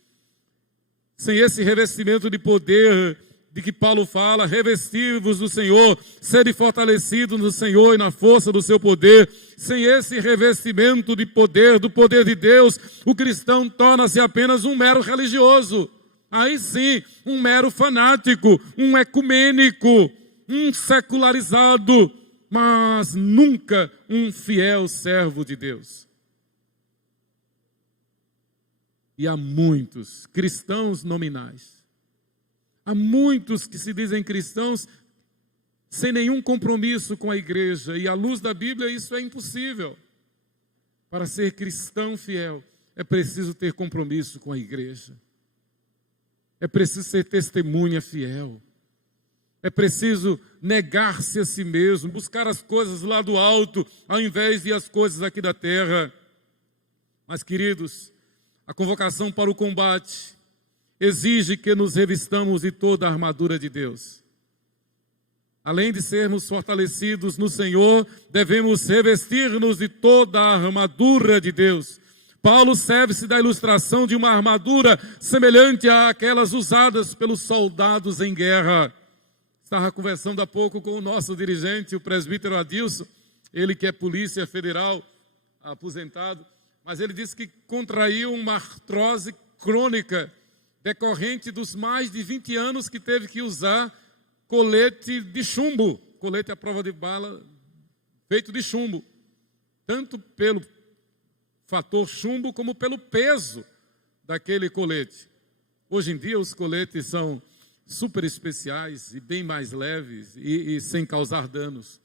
Sem esse revestimento de poder de que Paulo fala, revestivos do Senhor, sede fortalecidos no Senhor e na força do seu poder. Sem esse revestimento de poder, do poder de Deus, o cristão torna-se apenas um mero religioso. Aí sim, um mero fanático, um ecumênico, um secularizado, mas nunca um fiel servo de Deus. E há muitos cristãos nominais. Há muitos que se dizem cristãos sem nenhum compromisso com a igreja. E à luz da Bíblia isso é impossível. Para ser cristão fiel, é preciso ter compromisso com a igreja. É preciso ser testemunha fiel. É preciso negar-se a si mesmo, buscar as coisas lá do alto, ao invés de as coisas aqui da terra. Mas, queridos, a convocação para o combate exige que nos revistamos de toda a armadura de Deus. Além de sermos fortalecidos no Senhor, devemos revestir-nos de toda a armadura de Deus. Paulo serve-se da ilustração de uma armadura semelhante àquelas usadas pelos soldados em guerra. Estava conversando há pouco com o nosso dirigente, o presbítero Adilson, ele que é polícia federal, aposentado, mas ele disse que contraiu uma artrose crônica, decorrente dos mais de 20 anos que teve que usar colete de chumbo, colete à prova de bala feito de chumbo, tanto pelo fator chumbo como pelo peso daquele colete. Hoje em dia os coletes são super especiais e bem mais leves e sem causar danos.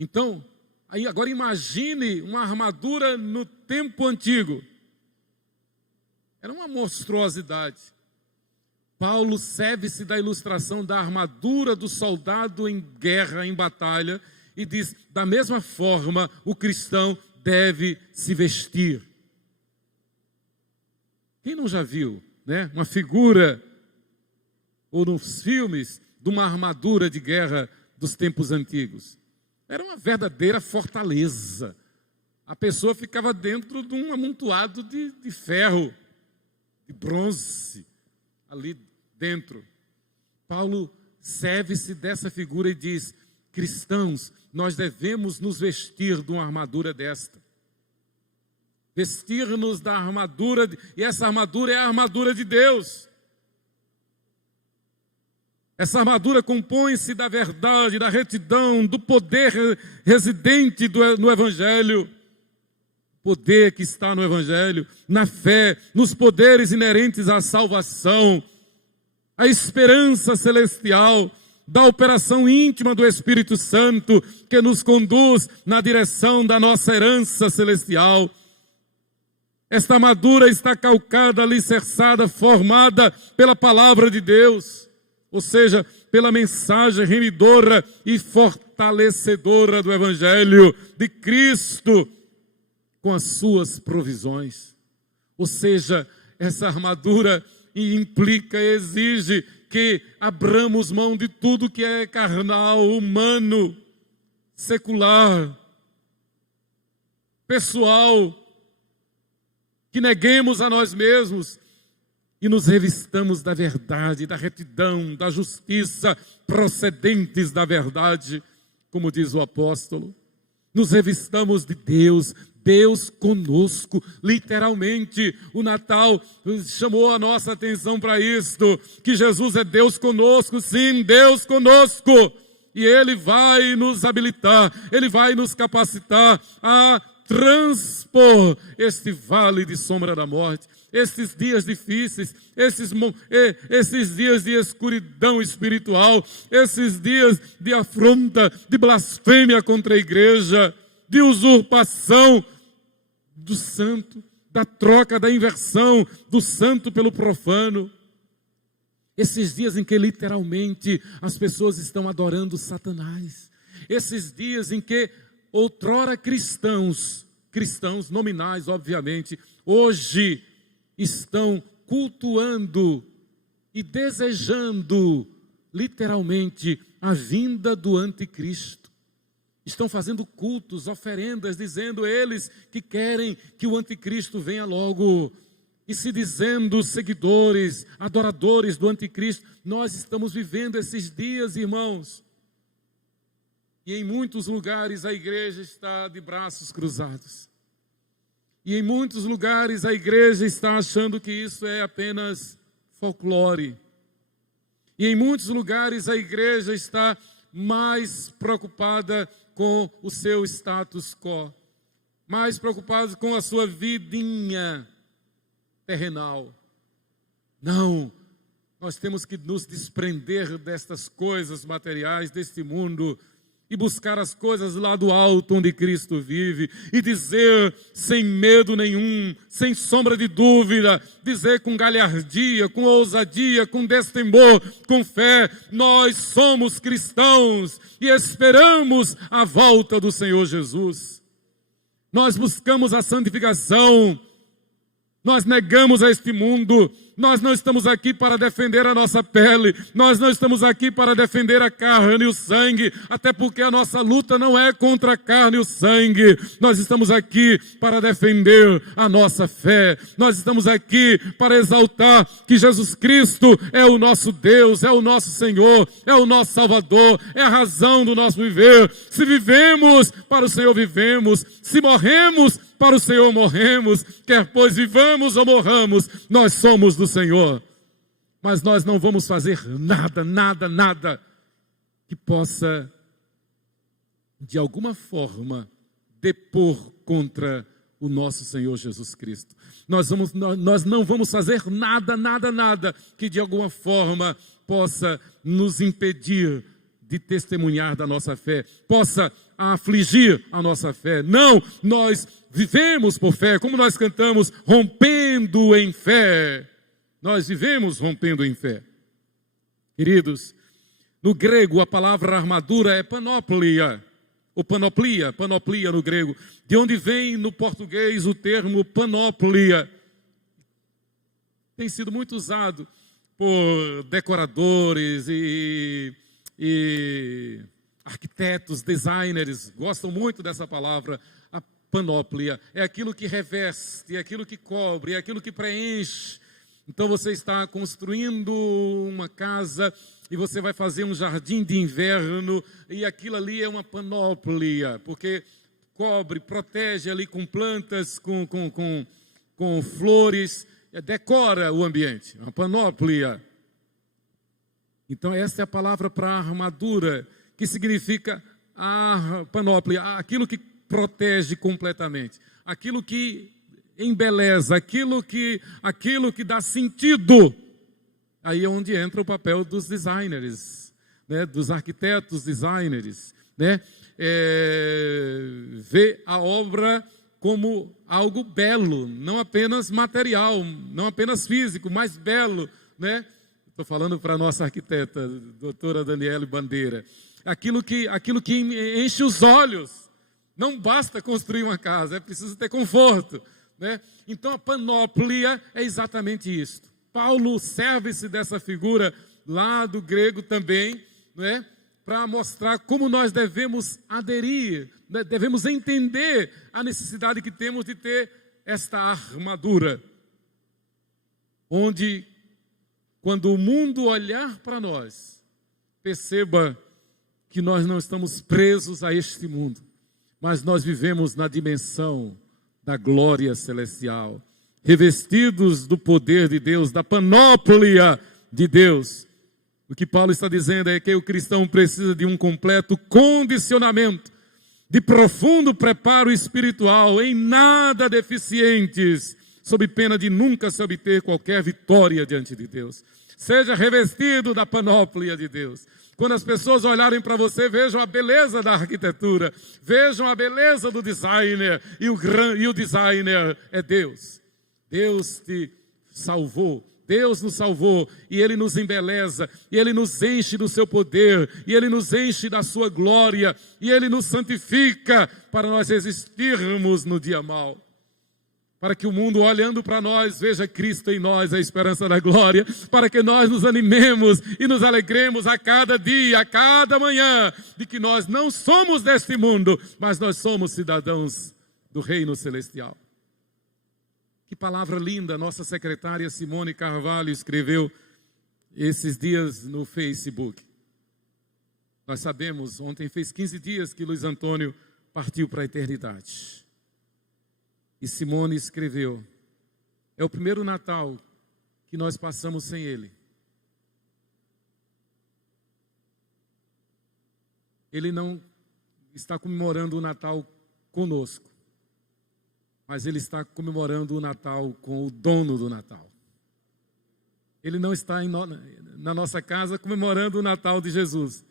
Então, aí agora imagine uma armadura no tempo antigo. Era uma monstruosidade. Paulo serve-se da ilustração da armadura do soldado em guerra, em batalha, e diz, da mesma forma, o cristão deve se vestir. Quem não já viu, né, uma figura, ou nos filmes, de uma armadura de guerra dos tempos antigos? Era uma verdadeira fortaleza. A pessoa ficava dentro de um amontoado de ferro, de bronze, ali dentro. Paulo serve-se dessa figura e diz, cristãos, nós devemos nos vestir de uma armadura desta. Vestir-nos da armadura, e essa armadura é a armadura de Deus. Essa armadura compõe-se da verdade, da retidão, do poder residente no Evangelho. Poder que está no Evangelho, na fé, nos poderes inerentes à salvação, a esperança celestial, da operação íntima do Espírito Santo, que nos conduz na direção da nossa herança celestial. Esta armadura está calcada, alicerçada, formada pela palavra de Deus, ou seja, pela mensagem remidora e fortalecedora do Evangelho de Cristo, com as suas provisões. Ou seja, essa armadura implica, exige que abramos mão de tudo que é carnal, humano, secular, pessoal, que neguemos a nós mesmos e nos revistamos da verdade, da retidão, da justiça, procedentes da verdade, como diz o apóstolo. Nos revistamos de Deus, Deus conosco, literalmente. O Natal chamou a nossa atenção para isto, que Jesus é Deus conosco, sim, Deus conosco. E Ele vai nos habilitar, Ele vai nos capacitar a transpor este vale de sombra da morte, esses dias difíceis, esses dias de escuridão espiritual, esses dias de afronta, de blasfêmia contra a igreja, de usurpação do santo, da troca, da inversão do santo pelo profano. Esses dias em que literalmente as pessoas estão adorando Satanás. Esses dias em que outrora cristãos nominais, obviamente, hoje estão cultuando e desejando literalmente a vinda do anticristo. Estão fazendo cultos, oferendas, dizendo eles que querem que o anticristo venha logo. E se dizendo seguidores, adoradores do anticristo. Nós estamos vivendo esses dias, irmãos. E em muitos lugares a igreja está de braços cruzados. E em muitos lugares a igreja está achando que isso é apenas folclore. E em muitos lugares a igreja está mais preocupada com o seu status quo, mais preocupado com a sua vidinha terrenal. Não, nós temos que nos desprender destas coisas materiais, deste mundo, e buscar as coisas lá do alto onde Cristo vive, e dizer sem medo nenhum, sem sombra de dúvida, dizer com galhardia, com ousadia, com destemor, com fé, nós somos cristãos e esperamos a volta do Senhor Jesus. Nós buscamos a santificação, nós negamos a este mundo. Nós não estamos aqui para defender a nossa pele, nós não estamos aqui para defender a carne e o sangue, até porque a nossa luta não é contra a carne e o sangue. Nós estamos aqui para defender a nossa fé, nós estamos aqui para exaltar que Jesus Cristo é o nosso Deus, é o nosso Senhor, é o nosso Salvador, é a razão do nosso viver. Se vivemos, para o Senhor vivemos, se morremos, para o Senhor morremos, quer pois vivamos ou morramos, nós somos do Senhor. Mas nós não vamos fazer nada que possa de alguma forma, depor contra o nosso Senhor Jesus Cristo. Nós não vamos fazer nada que de alguma forma possa nos impedir de testemunhar da nossa fé, possa afligir a nossa fé. Não, nós vivemos por fé, como nós cantamos, rompendo em fé. Nós vivemos rompendo em fé. Queridos, no grego a palavra armadura é panóplia, ou panoplia no grego, de onde vem no português o termo panóplia. Tem sido muito usado por decoradores e arquitetos, designers, gostam muito dessa palavra. A panóplia é aquilo que reveste, é aquilo que cobre, é aquilo que preenche. Então você está construindo uma casa e você vai fazer um jardim de inverno e aquilo ali é uma panóplia, porque cobre, protege ali com plantas, com flores, decora o ambiente, uma panóplia. Então essa é a palavra para armadura, que significa a panóplia, aquilo que protege completamente, aquilo que embeleza, aquilo que dá sentido. Aí é onde entra o papel dos designers, né? Dos arquitetos designers, né? Ver a obra como algo belo, não apenas material, não apenas físico, mas belo, né? Estou falando para a nossa arquiteta, doutora Daniele Bandeira. Aquilo que enche os olhos. Não basta construir uma casa, é preciso ter conforto, né? Então a panóplia é exatamente isso. Paulo serve-se dessa figura lá do grego também, né? Para mostrar como nós devemos aderir, né? Devemos entender a necessidade que temos de ter esta armadura. Onde, quando o mundo olhar para nós, perceba que nós não estamos presos a este mundo, mas nós vivemos na dimensão da glória celestial, revestidos do poder de Deus, da panóplia de Deus. O que Paulo está dizendo é que o cristão precisa de um completo condicionamento, de profundo preparo espiritual, em nada deficientes, sob pena de nunca se obter qualquer vitória diante de Deus. Seja revestido da panóplia de Deus. Quando as pessoas olharem para você, vejam a beleza da arquitetura, vejam a beleza do designer, e o designer é Deus. Deus te salvou, Deus nos salvou, e Ele nos embeleza, e Ele nos enche do seu poder, e Ele nos enche da sua glória, e Ele nos santifica para nós resistirmos no dia mau. Para que o mundo, olhando para nós, veja Cristo em nós, a esperança da glória, para que nós nos animemos e nos alegremos a cada dia, a cada manhã, de que nós não somos deste mundo, mas nós somos cidadãos do reino celestial. Que palavra linda, nossa secretária Simone Carvalho escreveu esses dias no Facebook. Nós sabemos, ontem fez 15 dias que Luiz Antônio partiu para a eternidade. E Simone escreveu: é o primeiro Natal que nós passamos sem ele. Ele não está comemorando o Natal conosco, mas ele está comemorando o Natal com o dono do Natal. Ele não está na nossa casa comemorando o Natal de Jesus,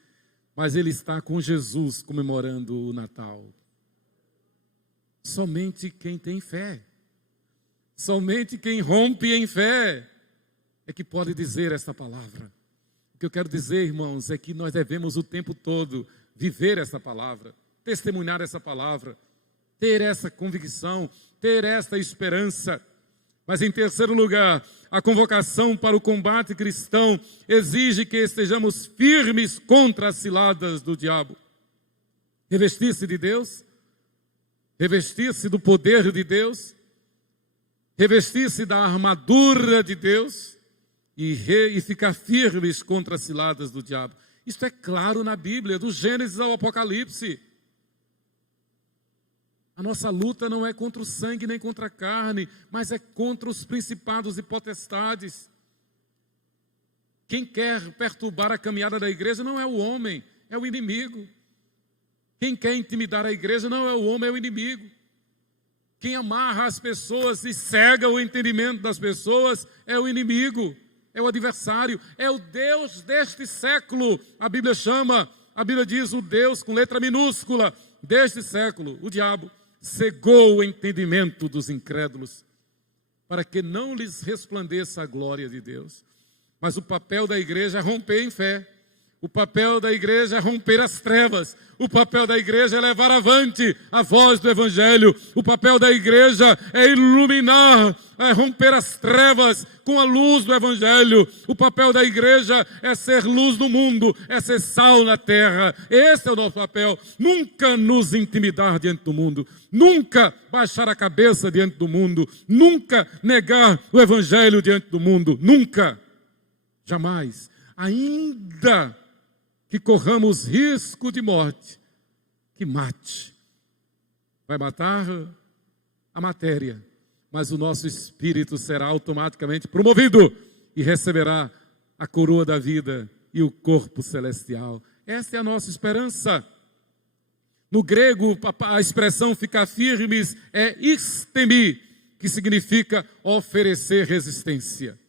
mas ele está com Jesus comemorando o Natal. Somente quem tem fé, somente quem rompe em fé é que pode dizer esta palavra. O que eu quero dizer, irmãos, é que nós devemos o tempo todo viver essa palavra, testemunhar essa palavra, ter essa convicção, ter esta esperança. Mas em terceiro lugar, a convocação para o combate cristão exige que estejamos firmes contra as ciladas do diabo. Revestir-se de Deus, revestir-se do poder de Deus, revestir-se da armadura de Deus e ficar firmes contra as ciladas do diabo. Isto é claro na Bíblia, do Gênesis ao Apocalipse. A nossa luta não é contra o sangue nem contra a carne, mas é contra os principados e potestades. Quem quer perturbar a caminhada da igreja não é o homem, é o inimigo. Quem quer intimidar a igreja não é o homem, é o inimigo. Quem amarra as pessoas e cega o entendimento das pessoas é o inimigo, é o adversário, é o Deus deste século. A Bíblia diz o Deus com letra minúscula deste século, o diabo, cegou o entendimento dos incrédulos, para que não lhes resplandeça a glória de Deus. Mas o papel da igreja é romper em fé. O papel da igreja é romper as trevas. O papel da igreja é levar avante a voz do Evangelho. O papel da igreja é iluminar, é romper as trevas com a luz do Evangelho. O papel da igreja é ser luz no mundo, é ser sal na terra. Esse é o nosso papel. Nunca nos intimidar diante do mundo. Nunca baixar a cabeça diante do mundo. Nunca negar o Evangelho diante do mundo. Nunca. Jamais. Ainda que corramos risco de morte, que mate. Vai matar a matéria, mas o nosso espírito será automaticamente promovido e receberá a coroa da vida e o corpo celestial. Essa é a nossa esperança. No grego, a expressão ficar firmes é istemi, que significa oferecer resistência.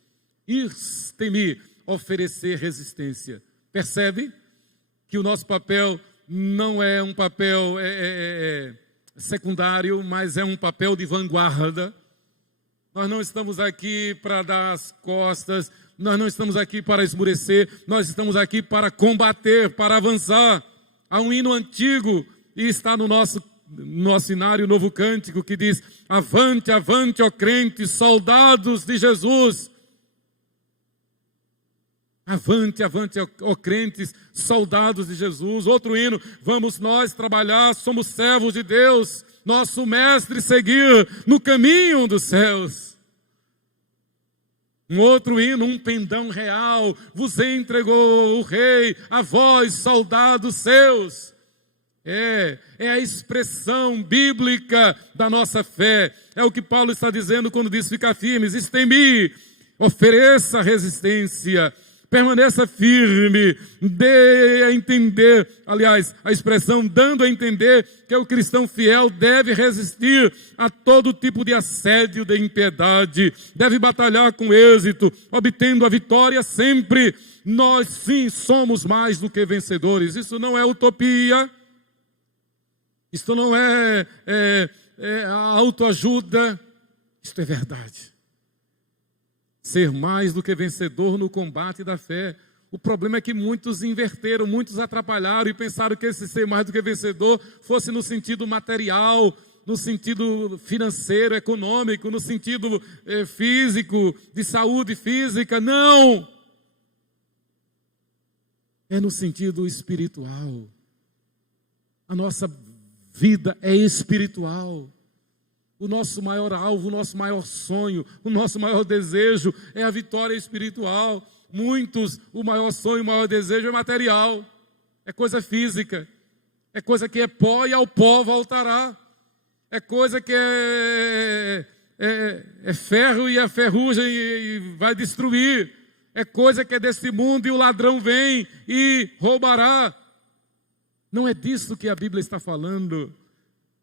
Istemi, oferecer resistência. Percebe que o nosso papel não é um papel secundário, mas é um papel de vanguarda. Nós não estamos aqui para dar as costas, nós não estamos aqui para esmurecer, nós estamos aqui para combater, para avançar. Há um hino antigo, e está no nosso cenário novo cântico, que diz: avante, avante, ó crentes, soldados de Jesus. Avante, avante, ó crentes, soldados de Jesus. Outro hino: vamos nós trabalhar, somos servos de Deus, nosso mestre seguir no caminho dos céus. Um outro hino, um pendão real: vos entregou o rei, a vós, soldados seus. É a expressão bíblica da nossa fé. É o que Paulo está dizendo quando diz: ficar firmes, istemi, ofereça resistência. Permaneça firme, dê a entender, aliás, a expressão dando a entender que o cristão fiel deve resistir a todo tipo de assédio de impiedade, deve batalhar com êxito, obtendo a vitória sempre. Nós sim somos mais do que vencedores. Isso não é utopia, isso não é autoajuda, isto é verdade. Ser mais do que vencedor no combate da fé. O problema é que muitos inverteram, muitos atrapalharam e pensaram que esse ser mais do que vencedor fosse no sentido material, no sentido financeiro, econômico, no sentido físico, de saúde física. Não! É no sentido espiritual. A nossa vida é espiritual. O nosso maior alvo, o nosso maior sonho, o nosso maior desejo é a vitória espiritual. Muitos, o maior sonho, o maior desejo é material, é coisa física, é coisa que é pó e ao pó voltará, é coisa que é ferro e a ferrugem e vai destruir, é coisa que é deste mundo e o ladrão vem e roubará. Não é disso que a Bíblia está falando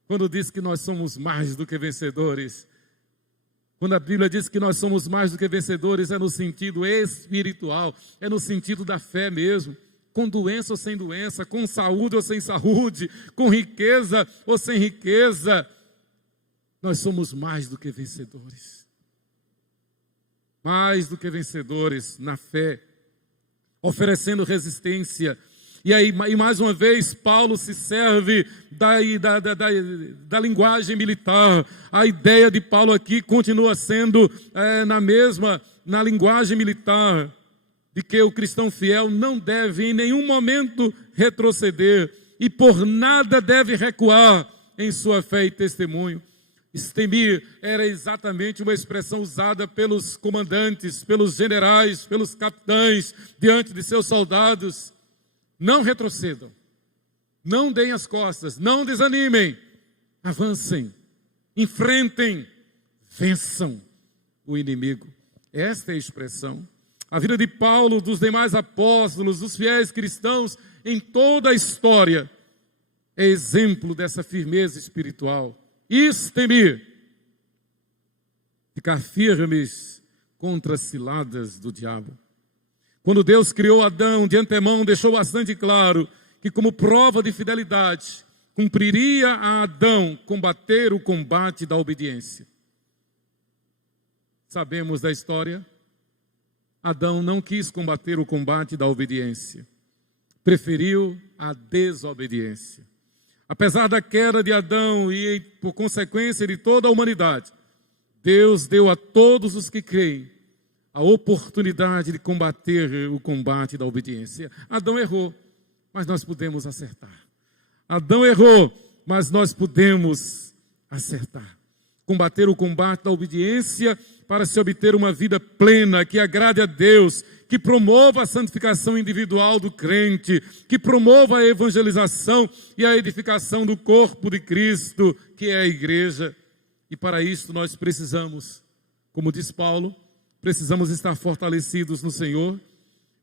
quando diz que nós somos mais do que vencedores. Quando a Bíblia diz que nós somos mais do que vencedores, é no sentido espiritual, é no sentido da fé mesmo. Com doença ou sem doença, com saúde ou sem saúde, com riqueza ou sem riqueza, nós somos mais do que vencedores. Mais do que vencedores na fé, oferecendo resistência. E mais uma vez, Paulo se serve da linguagem militar. A ideia de Paulo aqui continua sendo na linguagem militar, de que o cristão fiel não deve em nenhum momento retroceder e por nada deve recuar em sua fé e testemunho. Istemir era exatamente uma expressão usada pelos comandantes, pelos generais, pelos capitães, diante de seus soldados. Não retrocedam, não deem as costas, não desanimem, avancem, enfrentem, vençam o inimigo. Esta é a expressão. A vida de Paulo, dos demais apóstolos, dos fiéis cristãos, em toda a história, é exemplo dessa firmeza espiritual. Istemi, ficar firmes contra as ciladas do diabo. Quando Deus criou Adão, de antemão deixou bastante claro que, como prova de fidelidade, cumpriria a Adão combater o combate da obediência. Sabemos da história. Adão não quis combater o combate da obediência. Preferiu a desobediência. Apesar da queda de Adão e, por consequência, de toda a humanidade, Deus deu a todos os que creem a oportunidade de combater o combate da obediência. Adão errou, mas nós podemos acertar. Adão errou, mas nós podemos acertar. Combater o combate da obediência para se obter uma vida plena, que agrade a Deus, que promova a santificação individual do crente, que promova a evangelização e a edificação do corpo de Cristo, que é a igreja. E para isso nós precisamos, como diz Paulo, precisamos estar fortalecidos no Senhor,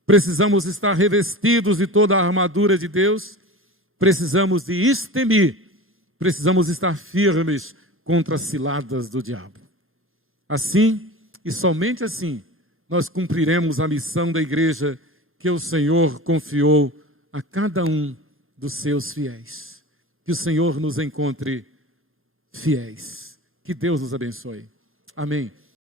precisamos estar revestidos de toda a armadura de Deus, precisamos de istemi, precisamos estar firmes contra as ciladas do diabo. Assim, e somente assim, nós cumpriremos a missão da igreja que o Senhor confiou a cada um dos seus fiéis. Que o Senhor nos encontre fiéis. Que Deus nos abençoe. Amém.